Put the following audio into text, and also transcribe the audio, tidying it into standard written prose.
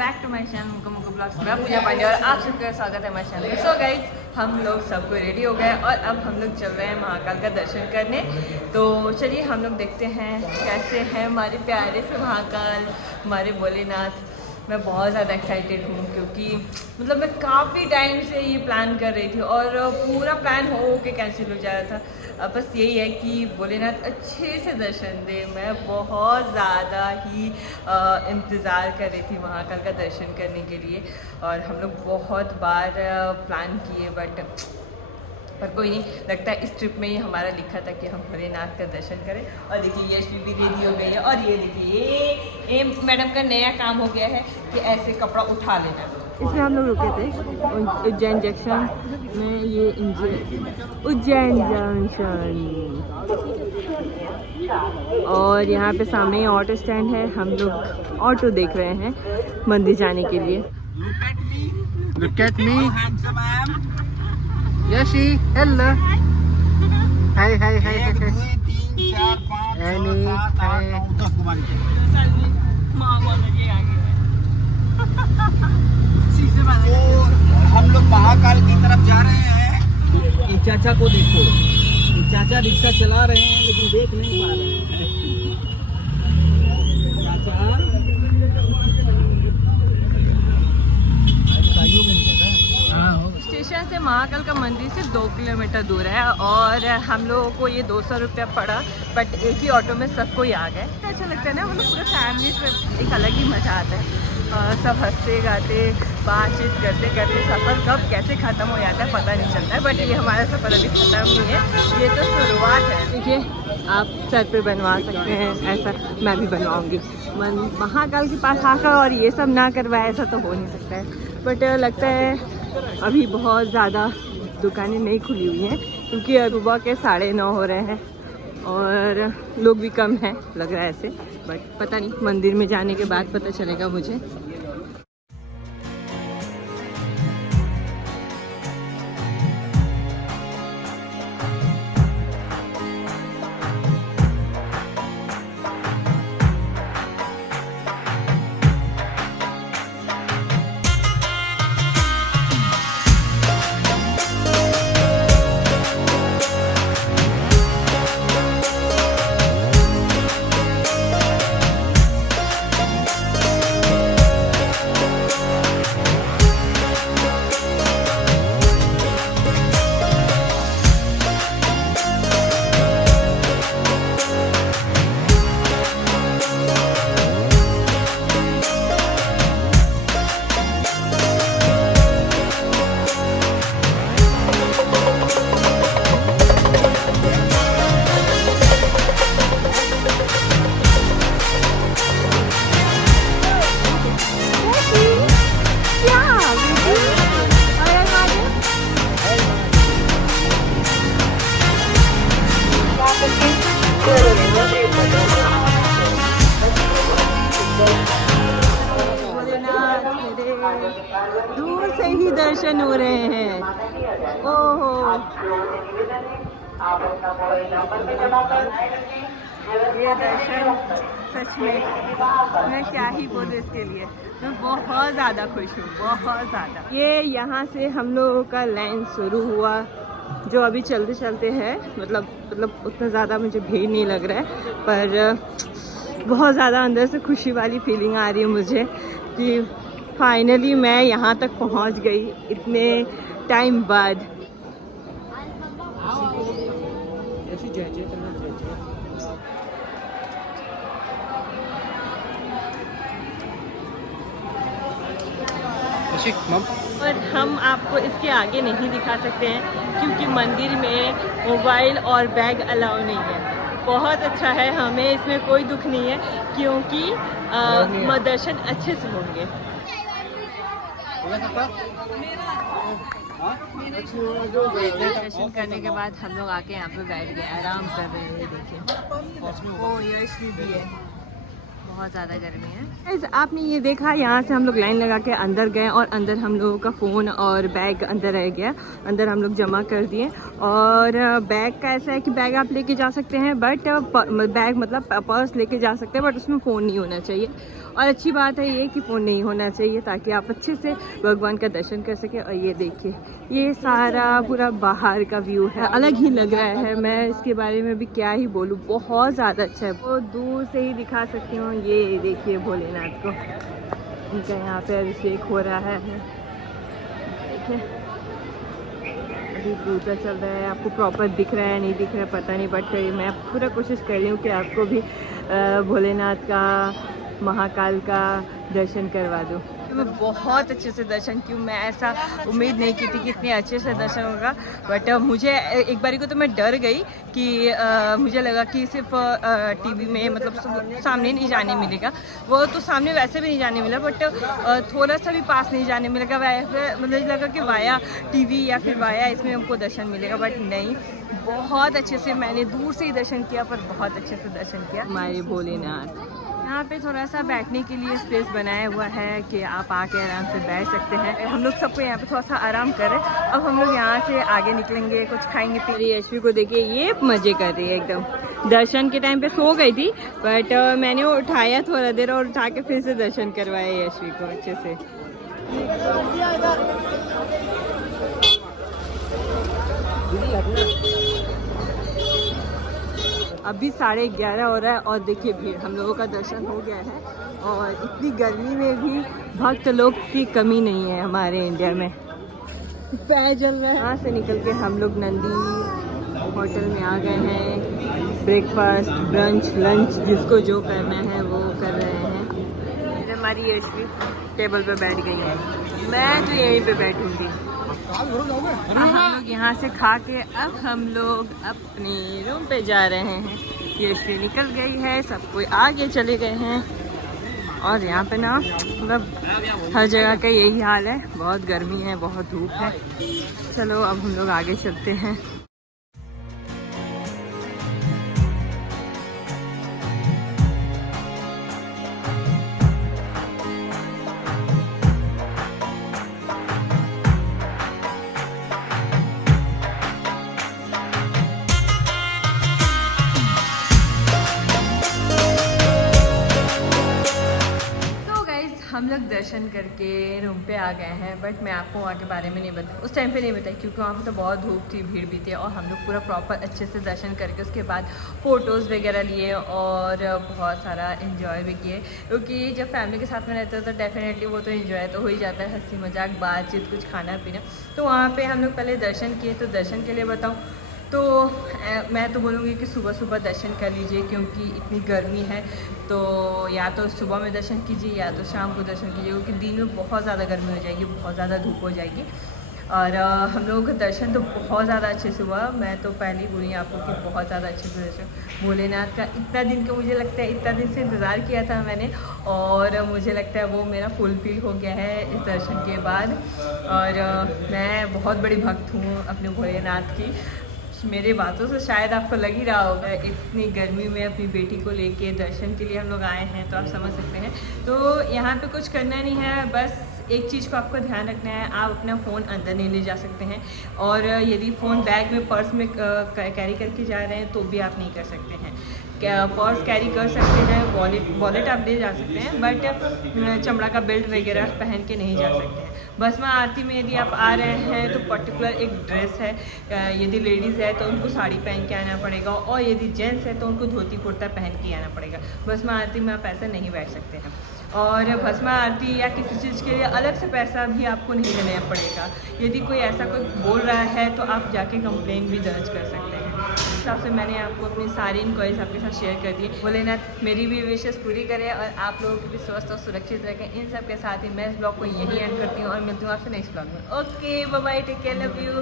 Back to my channel मुको blogs. मैं पूजा पांडे और आप सबका स्वागत है हमारे चैनल में। सो गाइज, हम लोग सबको रेडी हो गए और अब हम लोग चल रहे हैं महाकाल का दर्शन करने। तो चलिए हम लोग देखते हैं कैसे हैं हमारे प्यारे से महाकाल, हमारे भोलेनाथ। मैं बहुत ज़्यादा एक्साइटेड हूँ क्योंकि मतलब मैं काफ़ी टाइम से ये प्लान कर रही थी और पूरा प्लान हो के कैंसिल हो जा रहा था। अब बस यही है कि भोलेनाथ अच्छे से दर्शन दे। मैं बहुत ज़्यादा ही इंतज़ार कर रही थी महाकाल का दर्शन करने के लिए और हम लोग बहुत बार प्लान किए पर कोई नहीं, लगता है इस ट्रिप में ही हमारा लिखा था कि हम भोलेनाथ का दर्शन करें। और देखिए यश भी रेडी हो गई है और ये देखिए ये मैडम का नया काम हो गया है कि ऐसे कपड़ा उठा लेना। इसमें हम लोग रुके थे उज्जैन जंक्शन में, ये उज्जैन जंक्शन, और यहाँ पे सामने ऑटो स्टैंड है। हम लोग ऑटो देख रहे हैं मंदिर जाने के लिए। Look at me. Yashi, hello. Hi, hi, hi, hi. 1 2 3 4 5 6 7 8 9 10 घुमाने के। हम लोग महाकाल की तरफ जा रहे हैं। ये चाचा को देखो, ये चाचा रिक्शा चला रहे हैं लेकिन देख नहीं पा रहे हैं। चाचा स्टेशन से महाकाल का मंदिर सिर्फ 2 किलोमीटर दूर है और हम लोगों को ये 200 रुपया पड़ा, बट एक ही ऑटो में सब कोई आ गए। अच्छा लगता है ना, मतलब पूरे फैमिली से एक अलग ही मज़ा आता है। सब हंसते गाते बातचीत करते करते सफ़र कब कैसे ख़त्म हो जाता है पता नहीं चलता है। बट ये हमारा सफ़र अभी ख़त्म नहीं है, ये तो शुरुआत है। देखिए आप सर पे बनवा सकते हैं, ऐसा मैं भी बनवाऊँगी। महाकाल के पास आकर और ये सब ना करवाए ऐसा तो हो नहीं सकता है। बट लगता है अभी बहुत ज़्यादा दुकानें नहीं खुली हुई हैं क्योंकि सुबह के 9:30 हो रहे हैं और लोग भी कम हैं लग रहा है ऐसे। बट पता नहीं, मंदिर में जाने के बाद पता चलेगा मुझे। दूर से ही दर्शन हो रहे हैं। ओहो, ये दर्शन सच में मैं क्या ही बोलूं इसके लिए। मैं बहुत ज़्यादा खुश हूँ, बहुत ज़्यादा। ये यहाँ से हम लोगों का लाइन शुरू हुआ जो अभी चलते चलते है, मतलब उतना ज़्यादा मुझे भीड़ नहीं लग रहा है पर बहुत ज़्यादा अंदर से खुशी वाली फीलिंग आ रही है मुझे कि फाइनली मैं यहाँ तक पहुँच गई इतने टाइम बाद। और हम आपको इसके आगे नहीं दिखा सकते हैं क्योंकि मंदिर में मोबाइल और बैग अलाउ नहीं है। बहुत अच्छा है, हमें इसमें कोई दुख नहीं है क्योंकि दर्शन अच्छे से होंगे। दर्शन करने के बाद हम लोग आके यहाँ पे बैठ गए, आराम कर रहे हैं। देखिए ओ यश भी है, बहुत ज़्यादा गर्मी है। Guys, आपने ये देखा, यहाँ से हम लोग लाइन लगा के अंदर गए और अंदर हम लोगों का फ़ोन और बैग अंदर रह गया। अंदर हम लोग जमा कर दिए। और बैग का ऐसा है कि बैग आप लेके जा सकते हैं, बट बैग मतलब पर्स लेके जा सकते हैं, बट उसमें फ़ोन नहीं होना चाहिए। और अच्छी बात है ये कि फ़ोन नहीं होना चाहिए, ताकि आप अच्छे से भगवान का दर्शन कर सकें। और ये देखिए, ये सारा पूरा बाहर का व्यू है, अलग ही लग रहा है। मैं इसके बारे में भी क्या ही बोलूँ, बहुत ज़्यादा अच्छा है। वो दूर से ही दिखा सकती हूँ। ये देखिए भोलेनाथ को, इनका यहाँ पे अभिषेक हो रहा है। देखिए अभी पूजा चल रहा है। आपको प्रॉपर दिख रहा है नहीं दिख रहा है पता नहीं, बट मैं पूरा कोशिश कर रही हूँ कि आपको भी भोलेनाथ का, महाकाल का दर्शन करवा दूँ। मैं बहुत अच्छे से दर्शन की। मैं ऐसा उम्मीद नहीं की थी कि इतने अच्छे से दर्शन होगा, बट मुझे एक बारी को तो मैं डर गई कि मुझे लगा कि सिर्फ टीवी में मतलब सामने नहीं जाने मिलेगा। वो तो सामने वैसे भी नहीं जाने मिला, बट थोड़ा सा भी पास नहीं जाने मिलेगा। मुझे लगा कि वाया टीवी या फिर वाया इसमें हमको दर्शन मिलेगा, बट नहीं। बहुत अच्छे से मैंने दूर से ही दर्शन किया, पर बहुत अच्छे से दर्शन किया हमारे भोलेनाथ। यहाँ पे थोड़ा सा बैठने के लिए स्पेस बनाया हुआ है कि आप आके आराम से बैठ सकते हैं। हम लोग सबको यहाँ पे थोड़ा सा आराम करें। अब हम लोग यहाँ से आगे निकलेंगे, कुछ खाएंगे पीएंगे। यशवी को देखिए, ये मज़े कर रही है एकदम। दर्शन के टाइम पे सो गई थी, बट मैंने उठाया थोड़ा देर और उठा के फिर से दर्शन करवाया यशवी को अच्छे से। अभी 11:30 हो रहा है और देखिए भीड़। हम लोगों का दर्शन हो गया है और इतनी गर्मी में भी भक्त लोग की कमी नहीं है हमारे इंडिया में। पैर जल रहा है। यहाँ से निकल के हम लोग नंदी होटल में आ गए हैं। ब्रेकफास्ट, ब्रंच, लंच, जिसको जो करना है वो कर रहे हैं। हमारी यशवी टेबल पे बैठ गई है, मैं तो यहीं पे बैठूंगी। हम लोग यहाँ से खा के अब हम लोग अपने रूम पे जा रहे हैं। यशवी निकल गई है, सब कोई आगे चले गए हैं। और यहाँ पे ना मतलब हर जगह का यही हाल है, बहुत गर्मी है, बहुत धूप है। चलो अब हम लोग आगे चलते हैं। हम लोग दर्शन करके रूम पे आ गए हैं, बट मैं आपको वहाँ के बारे में नहीं बताई, उस टाइम पे नहीं बताई, क्योंकि वहाँ पे तो बहुत धूप थी, भीड़ भी थी। और हम लोग पूरा प्रॉपर अच्छे से दर्शन करके उसके बाद फ़ोटोज़ वगैरह लिए और बहुत सारा इन्जॉय भी किए। क्योंकि जब फैमिली के साथ में रहते हो तो डेफिनेटली वो तो इन्जॉय तो हो ही जाता है, हंसी मजाक, बातचीत, कुछ खाना पीना। तो वहाँ पर हम लोग पहले दर्शन किए। तो दर्शन के लिए बताऊँ तो मैं तो बोलूँगी कि सुबह सुबह दर्शन कर लीजिए, क्योंकि इतनी गर्मी है। तो या तो सुबह में दर्शन कीजिए या तो शाम को दर्शन कीजिए, क्योंकि दिन में बहुत ज़्यादा गर्मी हो जाएगी, बहुत ज़्यादा धूप हो जाएगी। और हम लोगों का दर्शन तो बहुत ज़्यादा अच्छे से हुआ। मैं तो पहले ही बोली आपको कि बहुत ज़्यादा अच्छे से दर्शन। भोलेनाथ का इतना दिन का मुझे लगता है, इतना दिन से इंतज़ार किया था मैंने, और मुझे लगता है वो मेरा फुलफिल हो गया है इस दर्शन के बाद। और मैं बहुत बड़ी भक्त हूँ अपने भोलेनाथ की। मेरी बातों से शायद आपको लग ही रहा होगा, इतनी गर्मी में अपनी बेटी को लेके दर्शन के लिए हम लोग आए हैं, तो आप समझ सकते हैं। तो यहाँ पे कुछ करना नहीं है, बस एक चीज़ को आपको ध्यान रखना है, आप अपना फ़ोन अंदर नहीं ले जा सकते हैं। और यदि फ़ोन बैग में, पर्स में कैरी करके जा रहे हैं तो भी आप नहीं कर सकते हैं। पर्स कैरी कर सकते हैं, वॉलेट आप ले जा सकते हैं, बट चमड़ा का बेल्ट वगैरह पहन के नहीं जा सकते हैं। भस्म आरती में यदि आप आ रहे हैं तो पर्टिकुलर एक ड्रेस है, यदि लेडीज़ है तो उनको साड़ी पहन के आना पड़ेगा, और यदि जेंट्स है तो उनको धोती कुर्ता पहन के आना पड़ेगा। भस्म आरती में आप ऐसे नहीं बैठ सकते हैं। और भस्म आरती या किसी चीज़ के लिए अलग से पैसा भी आपको नहीं देना पड़ेगा। यदि कोई ऐसा कोई बोल रहा है तो आप जाके कंप्लेंट भी दर्ज कर सकते हैं। इस हिसाब से मैंने आपको अपनी सारी इनक्वायरीज आपके साथ शेयर कर दी। भोलेनाथ मेरी भी विशेष पूरी करे और आप लोगों की भी स्वस्थ और सुरक्षित रखें। इन सब के साथ ही मैं इस ब्लॉग को यहीं एंड करती हूँ और मिलती हूँ आपसे नेक्स्ट ब्लॉग में। Okay, bye bye, take care, love you.